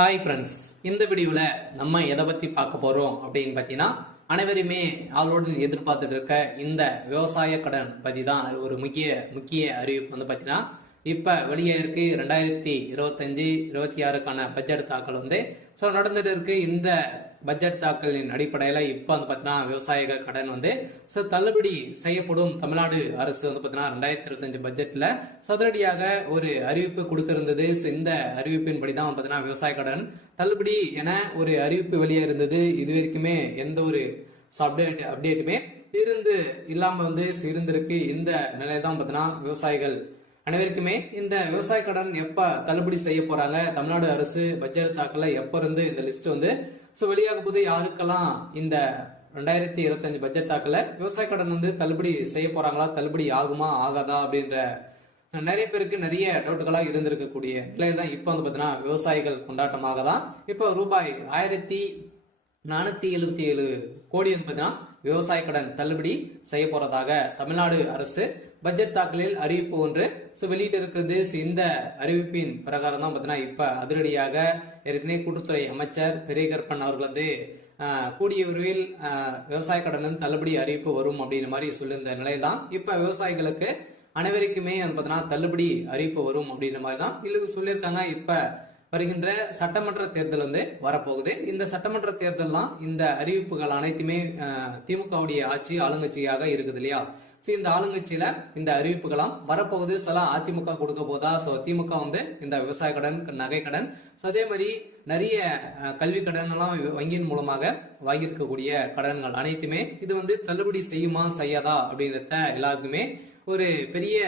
Hi friends, இந்த வீடியோவில் நம்ம எதை பற்றி பார்க்க போகிறோம் அப்படின்னு பார்த்தீங்கன்னா, அனைவருமே அவளோடு எதிர்பார்த்துட்டு இருக்க இந்த விவசாய கடன் பற்றி தான் ஒரு முக்கிய அறிவிப்பு வந்து பார்த்தீங்கன்னா, இப்போ வெளியே இருக்கு 2025-26க்கான பட்ஜெட் தாக்கல் வந்து நடந்துட்டு இருக்கு. இந்த பட்ஜெட் தாக்கலின் அடிப்படையில் இப்போ வந்து பார்த்தீங்கன்னா விவசாயிகள் கடன் வந்து தள்ளுபடி செய்யப்படும். தமிழ்நாடு அரசு வந்து பார்த்தீங்கன்னா 2025 பட்ஜெட்டில் சதுரடியாக ஒரு அறிவிப்பு கொடுத்திருந்தது. இந்த அறிவிப்பின்படி தான் பார்த்தீங்கன்னா விவசாய கடன் தள்ளுபடி என ஒரு அறிவிப்பு வெளியே இருந்தது. இது வரைக்குமே எந்த ஒரு அப்டேட்டுமே இல்லாமல் வந்து இருந்திருக்கு. இந்த நிலையை தான் பார்த்தீங்கன்னா விவசாயிகள் அனைவருக்குமே இந்த விவசாய கடன் எப்ப தள்ளுபடி செய்ய போறாங்க, தமிழ்நாடு அரசு பட்ஜெட் தாக்கல எப்ப இருந்து இந்த லிஸ்ட் வந்து வெளியாக போது, யாருக்கெல்லாம் இந்த 2025 பட்ஜெட் தாக்கல விவசாய கடன் வந்து தள்ளுபடி செய்ய போறாங்களா, தள்ளுபடி ஆகுமா ஆகாதா அப்படின்ற நிறைய பேருக்கு நிறைய டவுட்டுகளா இருந்திருக்கக்கூடிய நிலையில தான் இப்ப வந்து பாத்தீங்கன்னா விவசாயிகள் கொண்டாட்டமாக தான் இப்ப ரூபாய் 1477 கோடி வந்து பாத்தீங்கன்னா விவசாய கடன் தள்ளுபடி செய்ய போறதாக தமிழ்நாடு அரசு பட்ஜெட் தாக்கலில் அறிவிப்பு ஒன்று வெளியிட்டு இருக்கிறது. இந்த அறிவிப்பின் பிரகாரம் தான் பார்த்தீங்கன்னா இப்ப அதிரடியாக ஏற்கனவே கூட்டுத்துறை அமைச்சர் பெரியகற்பன் அவர்கள் வந்து கூடிய விரைவில் விவசாய கடன் தள்ளுபடி அறிவிப்பு வரும் அப்படின்ற மாதிரி சொல்லியிருந்த நிலையில தான் இப்ப விவசாயிகளுக்கு அனைவருக்குமே வந்து பார்த்தீங்கன்னா தள்ளுபடி அறிவிப்பு வரும் அப்படின்ற மாதிரி தான் சொல்லியிருக்காங்க. இப்ப வருகின்ற சட்டமன்ற தேர்தல் வந்து வரப்போகுது. இந்த சட்டமன்ற தேர்தல்லாம் இந்த அறிவிப்புகள் அனைத்துமே திமுகவுடைய ஆட்சி ஆளுங்கட்சியாக இருக்குது இல்லையா. இந்த ஆளுங்கட்சியில இந்த அறிவிப்புகளாம் வரப்போகுது. சில அதிமுக கொடுக்க போதா, திமுக வந்து இந்த விவசாய கடன், நகை கடன், அதே மாதிரி நிறைய கல்வி கடன் எல்லாம் வங்கியின் மூலமாக வாங்கியிருக்கக்கூடிய கடன்கள் அனைத்துமே இது வந்து தள்ளுபடி செய்யுமா செய்யாதா அப்படின்றத எல்லாருக்குமே ஒரு பெரிய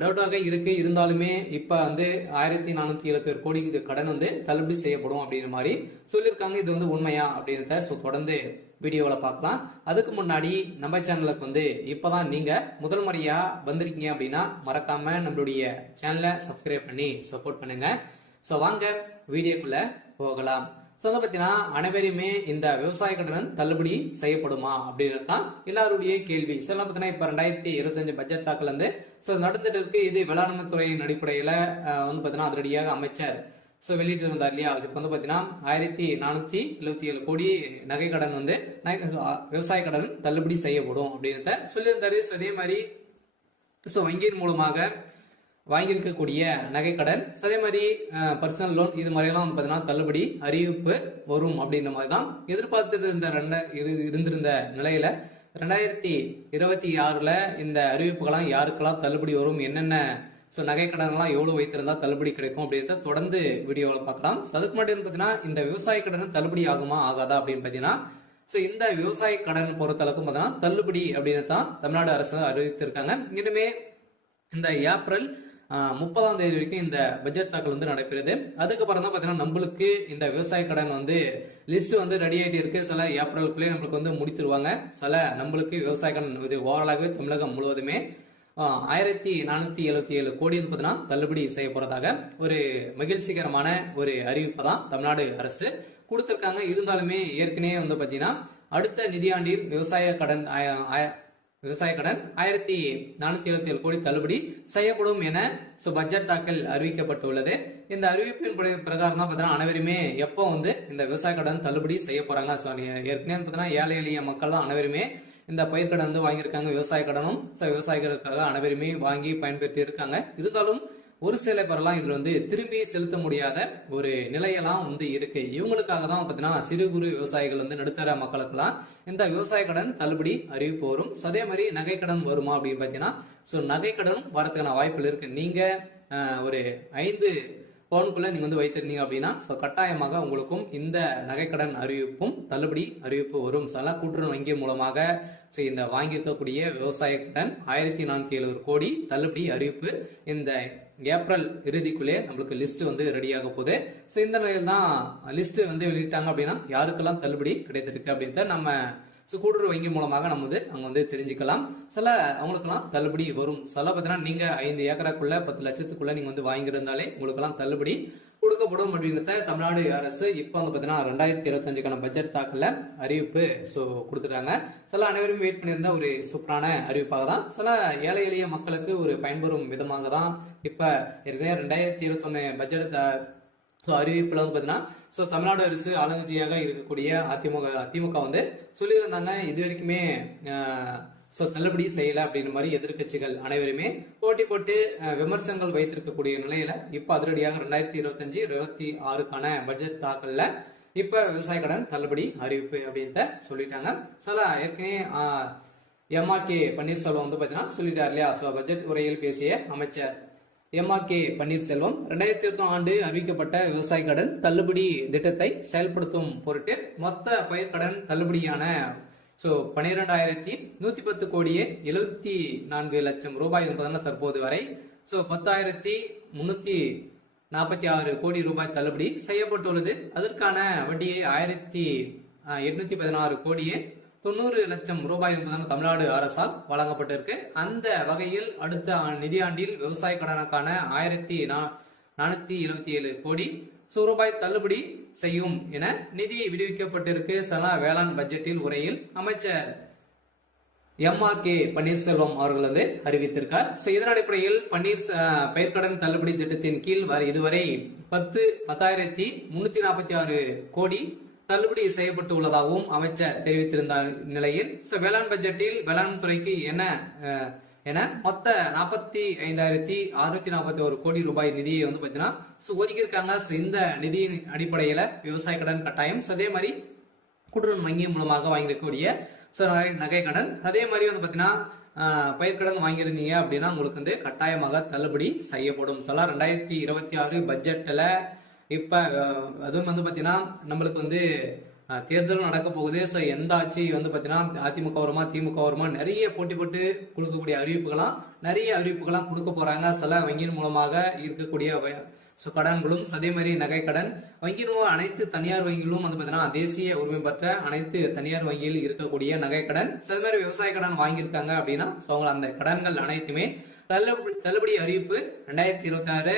டவுட்டாக இருக்கு. இருந்தாலுமே இப்ப வந்து 1477 கோடி கடன் வந்து தள்ளுபடி செய்யப்படும் அப்படின்ற மாதிரி சொல்லியிருக்காங்க. இது வந்து உண்மையா அப்படின்றத தொடர்ந்து வீடியோவில் பார்க்கலாம். அதுக்கு முன்னாடி நம்ம சேனலுக்கு வந்து இப்பதான் நீங்க முதல் முறையா வந்திருக்கீங்க அப்படின்னா மறக்காம நம்மளுடைய சேனலை சப்ஸ்கிரைப் பண்ணி சப்போர்ட் பண்ணுங்க. வாங்க வீடியோக்குள்ள போகலாம். பார்த்தீங்கன்னா அனைவருமே இந்த விவசாய கடன் தள்ளுபடி செய்யப்படுமா அப்படின்றது தான் எல்லாருடைய கேள்வி. பார்த்தீங்கன்னா இப்ப 2025 பட்ஜெட் தாக்கல் வந்து நடந்துட்டு இருக்கு. இது வேளாண்மை துறையின் அடிப்படையில வந்து பார்த்தீங்கன்னா அதிரடியாக அமைச்சர் வெளியிட்டு இருந்தார் இல்லையா. இப்ப வந்து பாத்தீங்கன்னா 1477 கோடி நகை கடன் வந்து விவசாய கடன் தள்ளுபடி செய்யப்படும் அப்படின்றத சொல்லியிருந்தாரு. அதே மாதிரி வங்கியின் மூலமாக வாங்கியிருக்கக்கூடிய நகை கடன், அதே மாதிரி பர்சனல் லோன், இது மாதிரியெல்லாம் வந்து பார்த்தீங்கன்னா தள்ளுபடி அறிவிப்பு வரும் அப்படின்ற மாதிரி தான் எதிர்பார்த்துட்டு இருந்திருந்த நிலையில 2026ல இந்த அறிவிப்புகளாம் யாருக்கெல்லாம் தள்ளுபடி வரும், என்னென்ன நகை கடன்லாம் எவ்வளவு வைத்திருந்தா தள்ளுபடி கிடைக்கும் அப்படின்றத தொடர்ந்து வீடியோவில் பார்க்கலாம். அதுக்கு மட்டும் பார்த்தீங்கன்னா இந்த விவசாய கடன் தள்ளுபடி ஆகுமா ஆகாதா அப்படின்னு பார்த்தீங்கன்னா இந்த விவசாய கடன் பொறுத்தளவுக்கு பார்த்தீங்கன்னா தள்ளுபடி அப்படின்னு தான் தமிழ்நாடு அரசு அறிவித்திருக்காங்க. இனிமே இந்த ஏப்ரல் 30ஆம் தேதி வரைக்கும் இந்த பட்ஜெட் தாக்கல் வந்து நடைபெறுது. அதுக்கப்புறம் தான் பார்த்தீங்கன்னா நம்மளுக்கு இந்த விவசாய கடன் வந்து லிஸ்ட் வந்து ரெடி ஆகிட்டு இருக்கு. சில ஏப்ரலுக்குள்ளே நம்மளுக்கு வந்து முடித்துருவாங்க. சில நம்மளுக்கு விவசாய கடன் இது ஓவராலாகவே தமிழகம் முழுவதுமே 1477 கோடி வந்து பார்த்தீங்கன்னா தள்ளுபடி செய்ய போறதாக ஒரு மகிழ்ச்சிகரமான ஒரு அறிவிப்பை தான் தமிழ்நாடு அரசு கொடுத்திருக்காங்க. இருந்தாலுமே ஏற்கனவே வந்து பார்த்தீங்கன்னா அடுத்த நிதியாண்டில் விவசாய கடன் 1477 கோடி தள்ளுபடி செய்யப்படும் என பட்ஜெட் தாக்கல் அறிவிக்கப்பட்டுள்ளது. இந்த அறிவிப்பின் பிரகாரம் தான் பார்த்தீங்கன்னா அனைவருமே எப்போ வந்து இந்த விவசாய கடன் தள்ளுபடி செய்ய போறாங்க. ஏற்கனவே பார்த்தீங்கன்னா ஏழை எளிய மக்கள் தான் அனைவருமே இந்த பயிர்கடன் வந்து வாங்கியிருக்காங்க. விவசாய கடனும் விவசாயிகளுக்காக அனைவருமே வாங்கி பயன்பெற்று இருக்காங்க. இருந்தாலும் ஒரு சில பேரெல்லாம் இதுல வந்து திரும்பி செலுத்த முடியாத ஒரு நிலையெல்லாம் வந்து இருக்கு. இவங்களுக்காக தான் பார்த்தீங்கன்னா சிறு குறு விவசாயிகள் வந்து நடுத்தர மக்களுக்கெல்லாம் இந்த விவசாய கடன் தள்ளுபடி அறிவிப்பு வரும். அதே மாதிரி நகை கடன் வருமா அப்படின்னு பார்த்தீங்கன்னா நகை கடனும் வரதுக்கான வாய்ப்புகள் இருக்கு. நீங்க ஒரு 5 பவுனுக்குள்ள நீங்க வந்து வைத்திருந்தீங்க அப்படின்னா கட்டாயமாக உங்களுக்கும் இந்த நகைக்கடன் அறிவிப்பும் தள்ளுபடி அறிவிப்பு வரும். சில கூட்டுறவு வங்கி மூலமாக இந்த வாங்கியிருக்கக்கூடிய விவசாய கடன் 1477 கோடி தள்ளுபடி அறிவிப்பு இந்த ஏப்ரல் இறுதிக்குள்ளே நம்மளுக்கு லிஸ்ட் வந்து ரெடியாக போகுது. இந்த நிலையில் தான் லிஸ்ட் வந்து வெளியிட்டாங்க அப்படின்னா யாருக்கெல்லாம் தள்ளுபடி கிடைத்திருக்கு அப்படின்றத நம்ம கூட்டுறவு வங்கி மூலமாக நம்ம வந்து அங்க வந்து தெரிஞ்சுக்கலாம். சில அவங்களுக்கெல்லாம் தள்ளுபடி வரும். சில பார்த்தீங்கன்னா நீங்க 5 ஏக்கராக்குள்ள 10 லட்சத்துக்குள்ள நீங்க வந்து வாங்கியிருந்தாலே உங்களுக்கெல்லாம் தள்ளுபடி கொடுக்கப்படும் அப்படின்றத தமிழ்நாடு அரசு இப்போ வந்து பார்த்தீங்கன்னா 2025க்கான பட்ஜெட் தாக்கல அறிவிப்பு கொடுத்துருக்காங்க. சில அனைவரும் வெயிட் பண்ணியிருந்த ஒரு சூப்பரான அறிவிப்பாக தான், சில ஏழை எளிய மக்களுக்கு ஒரு பயன்பெறும் விதமாக தான் இப்ப ஏற்கனவே 2021 பட்ஜெட் அறிவிப்புல வந்து பாத்தீங்கன்னா தமிழ்நாடு அரசு ஆளுங்கட்சியாக இருக்கக்கூடிய திமுக வந்து சொல்லியிருந்தாங்க இது வரைக்குமே தள்ளுபடி செய்யல அப்படின்ற மாதிரி எதிர்கட்சிகள் அனைவருமே போட்டி போட்டு விமர்சனங்கள் வைத்திருக்கக்கூடிய நிலையில இப்ப அதிரடியாக 2025-26க்கான பட்ஜெட் தாக்கல்ல இப்ப விவசாய கடன் தள்ளுபடி அறிவிப்பு அப்படின்ட்டு சொல்லிட்டாங்க. ஏற்கனவே எம்ஆர்கே பன்னீர்செல்வம் வந்து பாத்தீங்கன்னா சொல்லிட்டார் இல்லையா. பட்ஜெட் உரையில் பேசிய அமைச்சர் எம்ஆர்கே பன்னீர்செல்வம் 2021 ஆண்டு அறிவிக்கப்பட்ட விவசாய கடன் தள்ளுபடி திட்டத்தை செயல்படுத்தும் பொருட்டு மொத்த பயிர்கடன் தள்ளுபடியான 12,110 கோடியே 74 லட்சம் ரூபாய் என்பதான தற்போது வரை 10,346 கோடி ரூபாய் தள்ளுபடி செய்யப்பட்டுள்ளது. அதற்கான வட்டியை 1,816 கோடியே 90 லட்சம் ரூபாய் என்பதான தமிழ்நாடு அரசால் வழங்கப்பட்டிருக்கு. அந்த வகையில் அடுத்த நிதியாண்டில் விவசாய கடனுக்கான 1,477 கோடி ரூபாய் தள்ளுபடி செய்யும் என நிதி விடுவிக்கப்பட்டிருக்கு. வேளாண் பட்ஜெட்டில் உரையில் அமைச்சர் எம்ஆர்கே பன்னீர்செல்வம் அவர்கள் வந்து அறிவித்திருக்கார். இதன் அடிப்படையில் பயிர்க்கடன் தள்ளுபடி திட்டத்தின் கீழ் இதுவரை 10,346 கோடி தள்ளுபடி செய்யப்பட்டு உள்ளதாகவும் அமைச்சர் தெரிவித்திருந்த நிலையில் வேளாண் பட்ஜெட்டில் வேளாண் துறைக்கு என மொத்த 45,641 கோடி ரூபாய் நிதியை வந்து பாத்தீங்கன்னா ஒதுக்கியிருக்காங்க. இந்த நிதியின் அடிப்படையில விவசாய கடன் கட்டாயம் அதே மாதிரி கூட்டுறவு வங்கி மூலமாக வாங்கியிருக்கக்கூடிய நகை கடன் அதே மாதிரி வந்து பாத்தீங்கன்னா பயிர்க்கடன் வாங்கியிருந்தீங்க அப்படின்னா உங்களுக்கு வந்து கட்டாயமாக தள்ளுபடி செய்யப்படும். 2026 பட்ஜெட்ல இப்ப அதுவும் வந்து பாத்தீங்கன்னா நம்மளுக்கு வந்து தேர்தலும் நடக்க போகுது. எந்த ஆட்சி வந்து பாத்தீங்கன்னா அதிமுக வருமா திமுக வருமா நிறைய போட்டி போட்டு கொடுக்கக்கூடிய நிறைய அறிவிப்புகளாம் கொடுக்க போறாங்க. வங்கியின் மூலமாக இருக்கக்கூடிய கடன்களும் அதே மாதிரி நகை கடன் வங்கியின் அனைத்து தனியார் வங்கிகளும் வந்து பாத்தீங்கன்னா தேசிய உரிமை பெற்ற அனைத்து தனியார் வங்கியில் இருக்கக்கூடிய நகை கடன் அதே மாதிரி விவசாய கடன் வாங்கியிருக்காங்க அப்படின்னா அந்த கடன்கள் அனைத்துமே தள்ளுபடி அறிவிப்பு 2026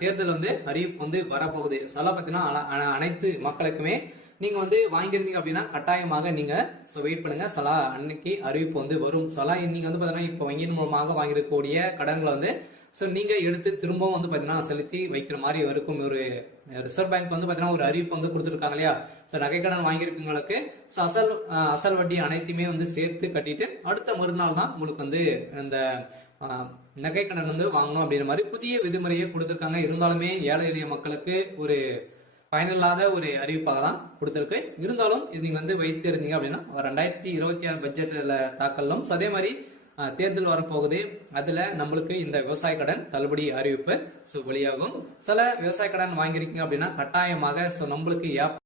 தேர்தல் வந்து அறிவிப்பு வந்து வரப்போகுது. பாத்தீங்கன்னா அனைத்து மக்களுக்குமே நீங்க வந்து வாங்கியிருந்தீங்க அப்படின்னா கட்டாயமாக நீங்க வெயிட் பண்ணுங்க. அன்னைக்கு அறிவிப்பு வந்து வரும். நீங்க வந்து பாத்தீங்கன்னா இப்ப வங்கியின் மூலமாக வாங்கிருக்கக்கூடிய கடன்களை வந்து நீங்க எடுத்து திரும்பவும் வந்து பாத்தீங்கன்னா செலுத்தி வைக்கிற மாதிரி இருக்கும். ஒரு ரிசர்வ் பேங்க் வந்து பாத்தீங்கன்னா ஒரு அறிவிப்பு வந்து கொடுத்துருக்காங்க இல்லையா. நகை கடன் வாங்கியிருக்கவங்களுக்கு அசல் வட்டி அனைத்துமே வந்து சேர்த்து கட்டிட்டு அடுத்த மறுநாள் தான் உங்களுக்கு வந்து இந்த நகை கடன் வந்து வாங்கணும் அப்படின்ற மாதிரி புதிய விதிமுறையை கொடுத்திருக்காங்க. இருந்தாலுமே ஏழை எளிய மக்களுக்கு ஒரு பயனில்லாத ஒரு அறிவிப்பாக தான் கொடுத்திருக்கு. இருந்தாலும் இது நீங்க வந்து வைத்து இருந்தீங்க அப்படின்னா 2026 பட்ஜெட்ல தாக்கலும் அதே மாதிரி தேர்தல் வரப்போகுது. அதுல நம்மளுக்கு இந்த விவசாய கடன் தள்ளுபடி அறிவிப்பு வெளியாகும். விவசாய கடன் வாங்கியிருக்கீங்க அப்படின்னா கட்டாயமாக நம்மளுக்கு